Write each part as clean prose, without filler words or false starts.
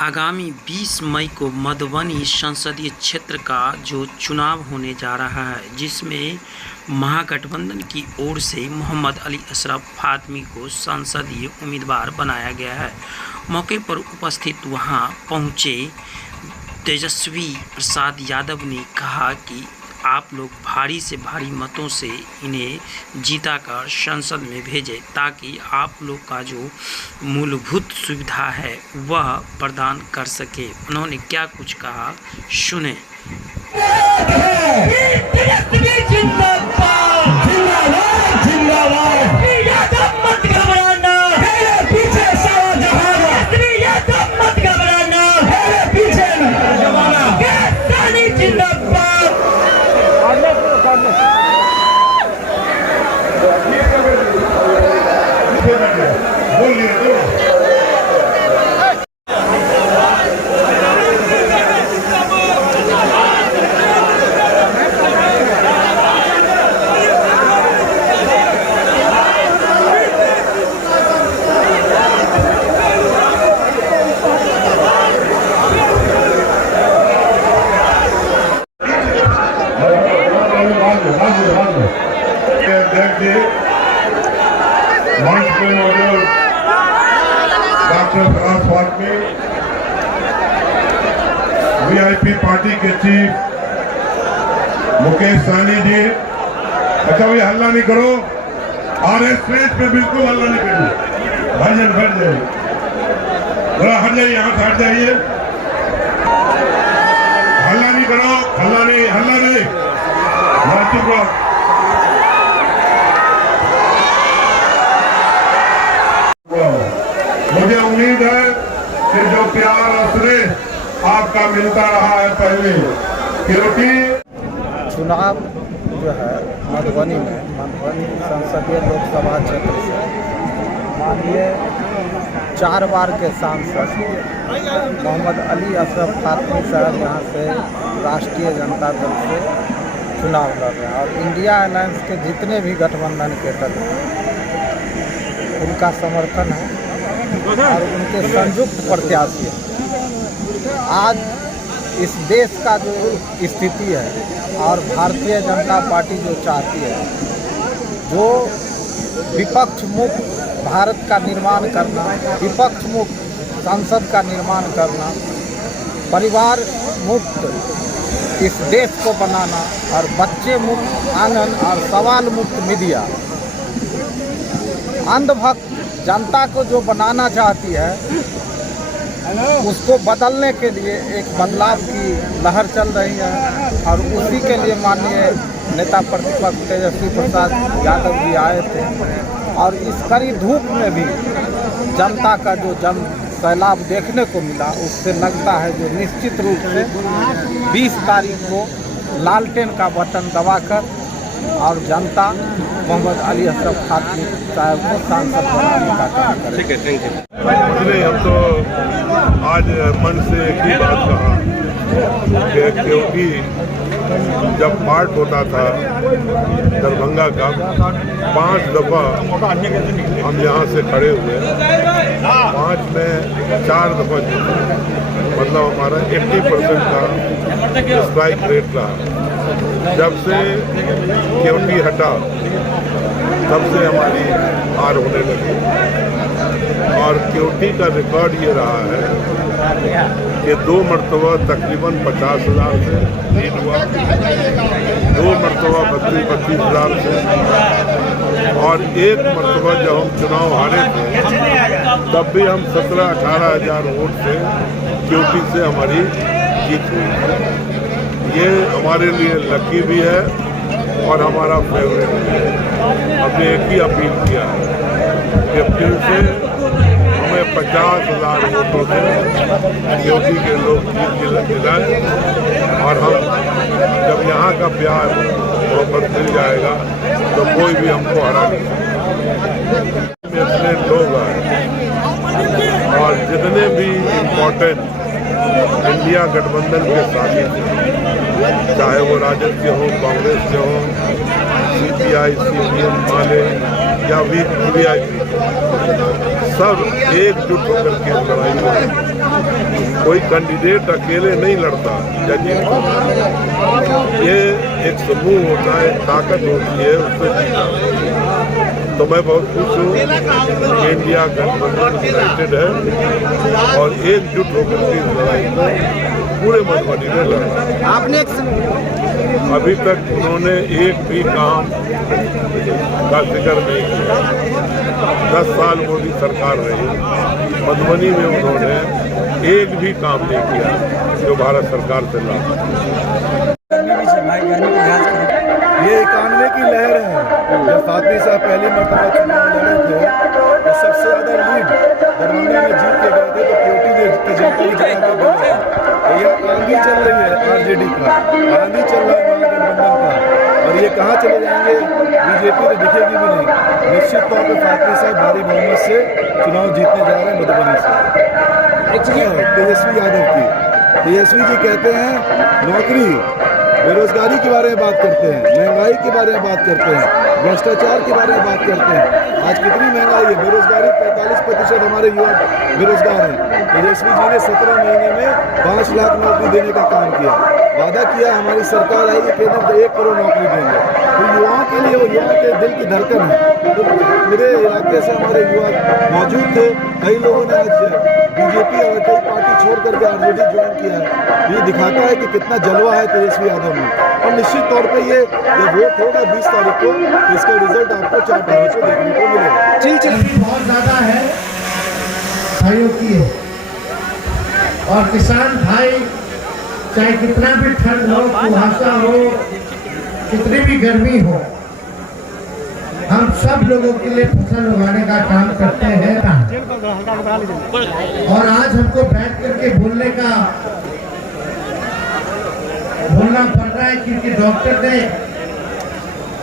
आगामी 20 मई को मधुबनी संसदीय क्षेत्र का जो चुनाव होने जा रहा है, जिसमें महागठबंधन की ओर से मोहम्मद अली अशरफ फातमी को संसदीय उम्मीदवार बनाया गया है। मौके पर उपस्थित वहां पहुंचे तेजस्वी प्रसाद यादव ने कहा कि आप लोग भारी से भारी मतों से इन्हें जीताकर संसद में भेजें ताकि आप लोग का जो मूलभूत सुविधा है वह प्रदान कर सके। उन्होंने क्या कुछ कहा, सुने। मंच पे मौजूद doctor Ashraf Fatmi, VIP party के चीफ मुकेश सहनी जी। अच्छा भाई हल्ला नहीं करो, और स्टेज पे बिल्कुल हल्ला नहीं करिए, भाईजान बैठ जाइए, थोड़ा हट जाइए, यहाँ से हट जाइए, हल्ला नहीं करो, हल्ला नहीं, चुप रहो। मुझे उम्मीद है कि जो प्यार और स्नेह आपका मिलता रहा है पहले, क्योंकि चुनाव जो है मधुबनी संसदीय लोकसभा क्षेत्र से माननीय 4 बार के सांसद मोहम्मद अली अशरफ फातमी साहब यहाँ से राष्ट्रीय जनता दल से चुनाव लड़ रहे हैं और इंडिया अलायंस के जितने भी गठबंधन के दल उनका समर्थन है और उनके संयुक्त प्रत्याशी है। आज इस देश का जो स्थिति है और भारतीय जनता पार्टी जो चाहती है, जो विपक्ष मुक्त भारत का निर्माण करना, विपक्ष मुक्त संसद का निर्माण करना, परिवार मुक्त इस देश को बनाना और बच्चे मुक्त आंगन और सवाल मुक्त मीडिया, अंधभक्त जनता को जो बनाना चाहती है उसको बदलने के लिए एक बदलाव की लहर चल रही है और उसी के लिए माननीय नेता प्रतिपक्ष तेजस्वी प्रसाद यादव जी आए थे और इस कड़ी धूप में भी जनता का जो जन सैलाब देखने को मिला, उससे लगता है जो निश्चित रूप से 20 तारीख को लालटेन का बटन दबाकर और जनता मोहम्मद अली अशरफ फातमी साहब को सांसद बनाने का काम करें। ठीक है, थैंक यू। हम तो आज मन से एक ही बात कहा कि क्योंकि जब पार्ट होता था दरभंगा का 5 दफ़ा हम यहाँ से खड़े हुए, 5 में 4 दफ़ा मतलब हमारा 80% का स्ट्राइक रेट रहा। जब से केवटी हटा तब से हमारी हार होने लगी और केवटी का रिकॉर्ड ये रहा है कि 2 मरतबा तकरीबन 50,000 से लीड हुआ, 2 मरतबा 32,000 से, और 1 मरतबा जब हम चुनाव हारे थे तब भी हम 17-18 हज़ार वोट से केवटी से हमारी जीत हुई। ये हमारे लिए लकी भी है और हमारा फेवरेट भी है। हमने एक ही अपील किया है कि फिर से हमें 50,000 वोटों से केवटी के लोग जीत दिलाएं और हम जब यहाँ का प्यार मोहब्बत मिल जाएगा तो कोई भी हमको हरा नहीं सकता। इतने लोग आए और जितने भी इम्पोर्टेंट इंडिया गठबंधन के साथी थे, चाहे वो राजद के हों, कांग्रेस के हों, CPI, CPM वाले या VIP, सब एकजुट होकर के लड़ाई में कोई कैंडिडेट अकेले नहीं लड़ता या जीतता, ये एक समूह होता है, ताकत होती है, उससे जीता। तो मैं बहुत खुश हूँ कि इंडिया गठबंधन यूनाइटेड है और एकजुट होकर के इस लड़ाई को पूरे मधुबनी में लड़ा। आपने अभी तक उन्होंने एक भी काम का जिक्र नहीं किया। 10 साल मोदी सरकार रही, मधुबनी में उन्होंने एक भी काम नहीं किया जो भारत सरकार से लड़ा। ये 91 की लहर है। जब फातमी साहब पहली मरतबा चुनाव लड़े थे तो सबसे ज़्यादा लीड दरभंगा में जीत के गए थे, तो केवटी ने जनता की जगह पे बोला तो यह आंधी चल रही है आरजेडी का, आंधी चल रहा है महागठबंधन का, और ये कहाँ चले जाएंगे बीजेपी तो दिखेगी भी नहीं। निश्चित तौर पर फातमी साहब भारी बहुमत से चुनाव जीतने जा रहे हैं मधुबनी से। तेजस्वी यादव की, तेजस्वी जी कहते हैं नौकरी बेरोजगारी के बारे में बात करते हैं, महंगाई के बारे में बात करते हैं, भ्रष्टाचार के बारे में बात करते हैं। आज कितनी महंगाई है, बेरोजगारी 45% हमारे युवा बेरोजगार हैं। तेजस्वी जी ने 17 महीने में 5 लाख नौकरी देने का काम किया, वादा किया हमारी सरकार आई है केंद्र में 1 करोड़ नौकरी देंगे। तो युवाओं के लिए, युवाओं के दिल की धड़कन है। तो पूरे इलाके से हमारे युवा मौजूद थे, कई लोगों ने आज बीजेपी और कई पार्टी छोड़ करके आरजेडी ज्वाइन किया है। ये दिखाता है कि कितना जलवा है तेजस्वी यादव में, और निश्चित तौर पे ये वोट होगा 20 तारीख को, तो इसका रिजल्ट आपको 4 तारीख को देखने को मिलेगा। चिल बहुत ज़्यादा है भाइयों की है, और किसान भाई चाहे कितना भी ठंड हो, कुहासा हो, कितनी भी गर्मी हो, हम सब लोगों के लिए फसल उगाने का काम करते हैं। और आज हमको बैठ करके बोलना पड़ रहा है क्योंकि डॉक्टर ने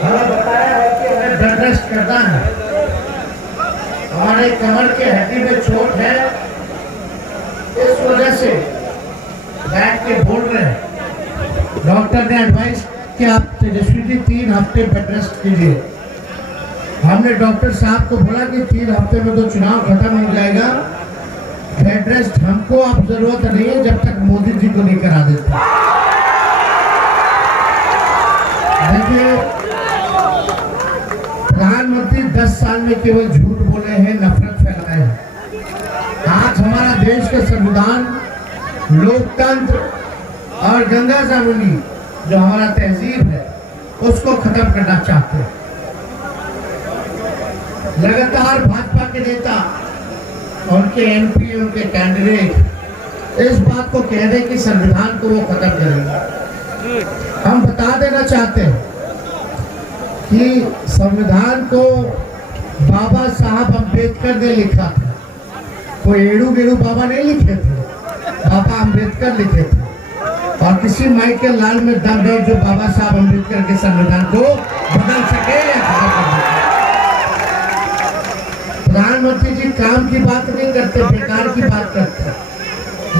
हमें बताया है कि हमें ब्लड टेस्ट करना है। हमारे कमर के हड्डी में चोट है, इस वजह से बैठ के बोल रहे हैं। डॉक्टर ने एडवाइस कि आप तेजस्वी जी 3 हफ्ते बेड रेस्ट कीजिए। हमने डॉक्टर साहब को बोला कि 3 हफ्ते में तो चुनाव खत्म हो जाएगा, बेड रेस्ट हमको अब जरूरत नहीं है जब तक मोदी जी को नहीं करा देते। देखिए, प्रधानमंत्री 10 साल में केवल झूठ बोले हैं, नफरत फैलाए हैं। आज हमारा देश का संविधान, लोकतंत्र और गंगा जमुनी जो हमारा तहजीब है उसको खत्म करना चाहते हैं। लगातार भाजपा के नेता, उनके एमपी, उनके कैंडिडेट इस बात को कह रहे कि संविधान को वो खत्म करेंगे। हम बता देना चाहते हैं कि संविधान को बाबा साहब अम्बेडकर ने लिखा था, कोई एड़ू गेड़ू बाबा नहीं लिखे थे, बाबा अम्बेडकर लिखे थे। और किसी माई के लाल में दम नहीं जो बाबा साहब अम्बेडकर के संविधान को बदल सके या खत्म कर सके। प्रधानमंत्री जी काम की बात नहीं करते, बेकार की बात करते,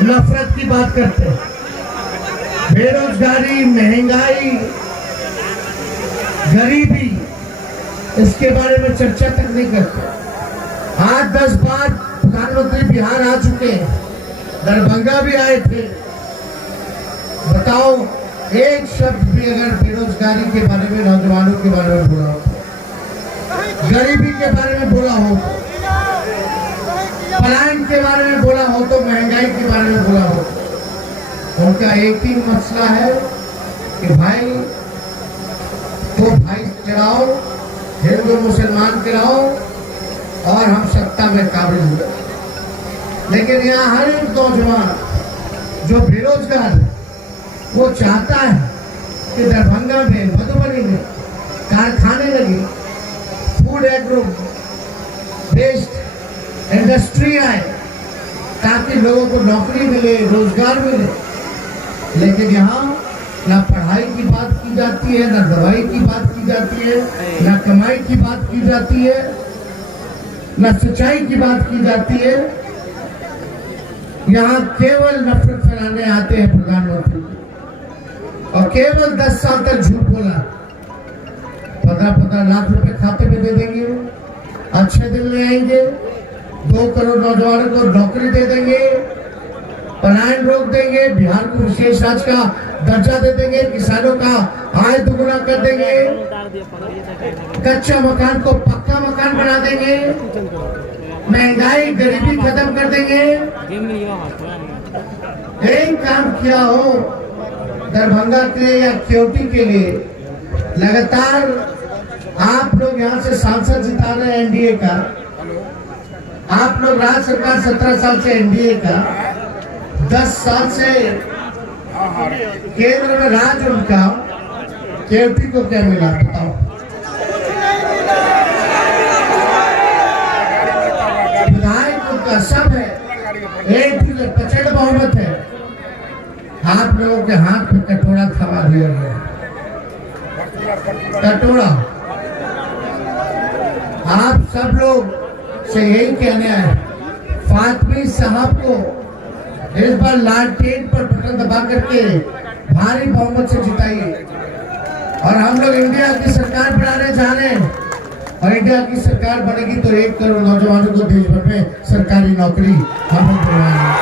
नफरत की बात करते, बेरोजगारी, महंगाई, गरीबी, इसके बारे में चर्चा तक नहीं करते। 8-10 बार प्रधानमंत्री बिहार आ चुके हैं, दरभंगा भी आए थे। बताओ, एक शब्द भी अगर बेरोजगारी के बारे में, नौजवानों के बारे में बोला हो, गरीबी के बारे में बोला हो, पलायन के बारे में बोला हो, तो महंगाई के बारे में बोला हो, उनका एक ही मसला है कि भाई तो भाई चढ़ाओ, हिंदू मुसलमान कराओ और हम सत्ता में काबिल हुए। लेकिन यहाँ हर एक नौजवान जो बेरोजगार है वो चाहता है कि दरभंगा में, मधुबनी में कारखाने लगे, फूड एग्रो बेस्ड इंडस्ट्री आए, ताकि लोगों को नौकरी मिले, रोजगार मिले। लेकिन यहाँ ना पढ़ाई की बात की जाती है, ना दवाई की बात की जाती है, ना कमाई की बात की जाती है, ना सच्चाई की बात की जाती है। यहाँ केवल नफरत फैलाने आते हैं प्रधानमंत्री, और केवल 10 साल तक झूठ बोला। 15-15 लाख रुपए खाते में दे देंगे, अच्छे दिन ले आएंगे, 2 करोड़ नौजवानों को नौकरी दे देंगे, पलायन रोक देंगे, बिहार को विशेष राज्य का दर्जा दे देंगे, किसानों का आय दुगुना कर देंगे, कच्चा मकान को पक्का मकान बना देंगे, महंगाई गरीबी खत्म कर देंगे। एक काम किया हो दरभंगा के लिए या केवटी के लिए, लगातार आप लोग यहाँ से सांसद जिता रहे हैं एनडीए का, आप लोग राज्य सरकार 17 साल से एनडीए का, 10 साल से केंद्र में राज उनका, केवटी को क्या मिला बताओ? विधायक उनका सब है, एक प्रचंड बहुमत है। आप लोगों के हाथ पे कटोरा थमा दिया गया, कटोरा। आप सब लोग से यही कहने आए, फातमी साहब को इस बार लालटेन पर बटन दबा करके भारी बहुमत से जिताइए और हम लोग इंडिया की सरकार बनाने जा रहे हैं। और इंडिया की सरकार बनेगी तो 1 करोड़ नौजवानों को देश भर में सरकारी नौकरी हम लोग दिलवाएंगे।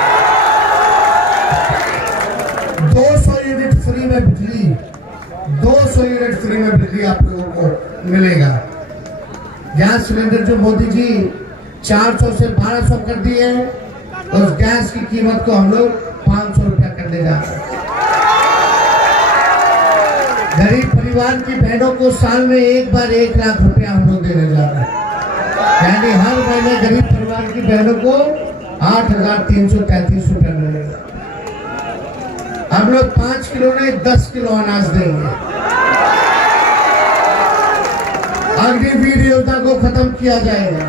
200 यूनिट फ्री में बिजली, 200 यूनिट फ्री में बिजली आप लोगों को मिलेगा। गैस सिलेंडर जो मोदी जी 400 से 1200 कर दिए, उस गैस की कीमत को हम लोग 500 रुपया करने जा रहे हैं। गरीब परिवार की बहनों को साल में एक बार 1 लाख रुपया हम लोग देने जा रहे हैं, यानी हर महीने गरीब परिवार की बहनों को 8,333 रुपया मिलेगा। हम लोग 5 किलो नहीं 10 किलो अनाज देंगे। अग्निवीर योजना को खत्म किया जाएगा।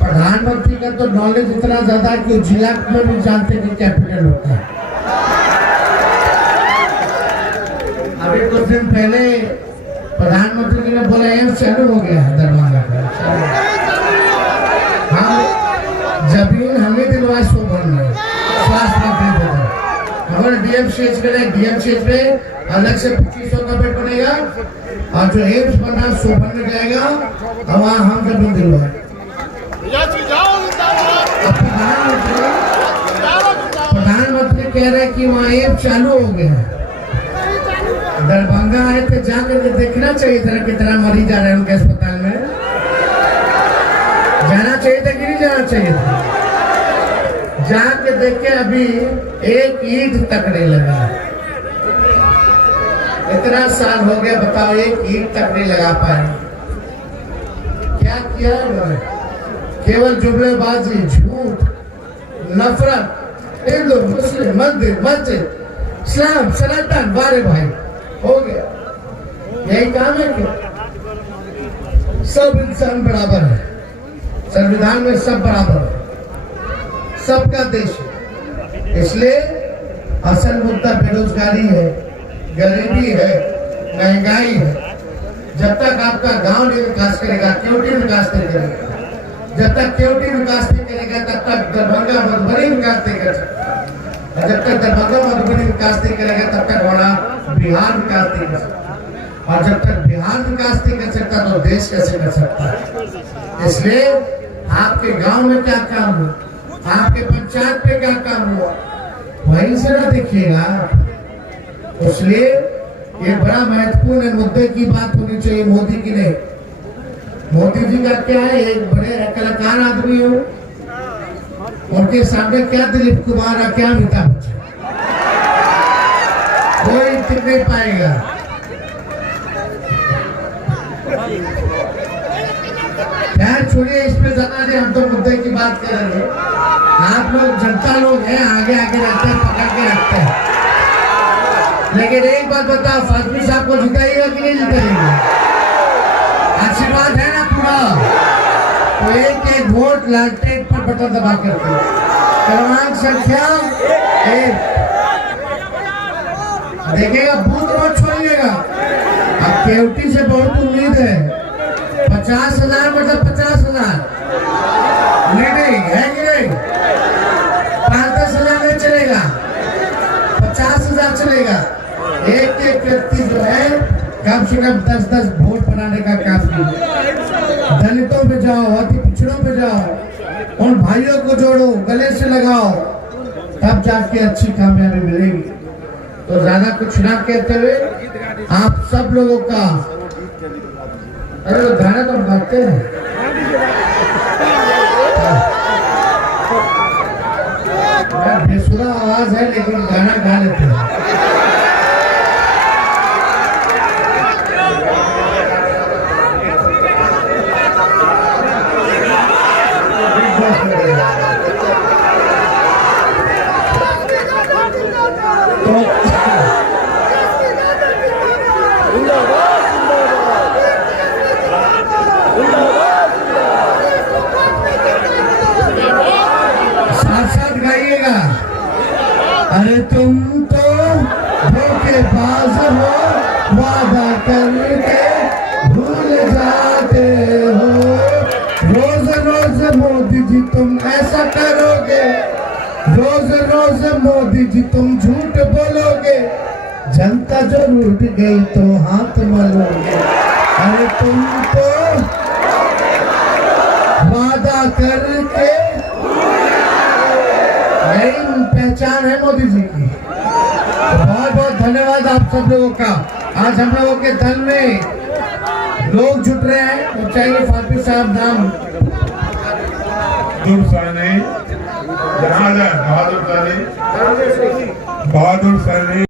प्रधानमंत्री का तो नॉलेज इतना ज्यादा कि वो जिला में भी जानते कि कैपिटल होता है। अभी कुछ दिन पहले प्रधानमंत्री जी ने बोला एम्स चालू हो गया है दरभंगा का। हम जमीन हमें दिलवाए सोबन में, स्वास्थ्य मंत्री बोला हमारे डीएमसीएच में अलग से 2500 का बेड बनेगा और जो एम्स बना सोबन में जाएगा और वहाँ हम जमीन दिलवाए। प्रधानमंत्री कह रहे हैं कि वहाँ एम्स चालू हो गया। दरभंगा आए थे, जाकर के देखना चाहिए था कितना मरीज आ रहे हैं उनके अस्पताल में। जाना चाहिए था कि नहीं जाना चाहिए था? जाके देख के अभी एक ईंट तक नहीं लगा। इतना साल हो गया, बताओ एक ईंट तक नहीं लगा पाए। क्या किया उन्होंने? केवल जुमलेबाजी, झूठ, नफरत, हिंदू मुस्लिम, मंदिर मस्जिद, इस्लाम सनातन, वारे भाई हो गया। यही काम है क्या? सब इंसान बराबर है, संविधान में सब बराबर है, सबका देश है। इसलिए असल मुद्दा बेरोजगारी है, गरीबी है, महंगाई है। जब तक आपका गांव नहीं विकास करेगा, केवटी विकास नहीं करेगा, जब तक केवटी विकास नहीं करेगा तब तक दरभंगा मधुबनी विकास नहीं कर सकता। जब तक दरभंगा मधुबनी विकास नहीं करेगा तब तक हमारा बिहार विकास नहीं कर सकता, और जब तक बिहार विकास नहीं कर सकता तो देश कैसे कर सकता है? इसलिए आपके गांव में क्या काम हुआ, आपके पंचायत में क्या काम हुआ, वहीं से ना देखिएगा। इसलिए ये बड़ा महत्वपूर्ण मुद्दे की बात होनी चाहिए मोदी की नहीं। मोदी जी का क्या है, एक बड़े कलाकार आदमी हो, उनके सामने क्या दिलीप कुमार और क्या अमिताभ बच्चन, कोई टिक नहीं पाएगा। खैर छोड़िए, इस पे ज्यादा नहीं, हम तो मुद्दे की बात कर रहे हैं। आप लोग जनता लोग हैं, आगे आगे रहते हैं, पकड़ के रखते हैं। लेकिन एक बात बताओ, फातमी साहब को जिताइएगा कि नहीं जिताइएगा? आशीर्वाद है ना पूरा? तो एक वोट लालटेन पर बटन दबा करके क्रमांक संख्या 1 देखिएगा, बूथ मत छोड़िएगा। अब केवटी से बहुत उम्मीद है। 50,000 मतलब 50,000 नहीं है कि नहीं? 5-10 हजार नहीं चलेगा, 50,000 चलेगा। एक एक व्यक्ति जो है कम से कम 10-10 वोट बनाने का काम किया। दलितों पे जाओ, अति पिछड़ों पे जाओ, उन भाइयों को जोड़ो, गले से लगाओ, तब जाके अच्छी कामयाबी मिलेगी। तो ज्यादा कुछ ना कहते हुए आप सब लोगों का, अरे तो गाना तो गाते हैं, बेसुरा आवाज है लेकिन गाना गा लेते हैं। गाइएगा, अरे तुम तो धोखेबाज हो, वादा करके भूल जाते हो, रोज रोज मोदी जी तुम ऐसा करोगे, रोज रोज मोदी जी तुम झूठ बोलोगे, जनता जो रूठ गई तो हाथ मलोगे। अरे तुम तो वादा करके, यही पहचान है मोदी जी की। बहुत बहुत धन्यवाद आप सब लोगों का। आज हम लोगों के दल में लोग जुट रहे हैं, तो चाहिए फातिह साहब नाम बहादुर सैनिक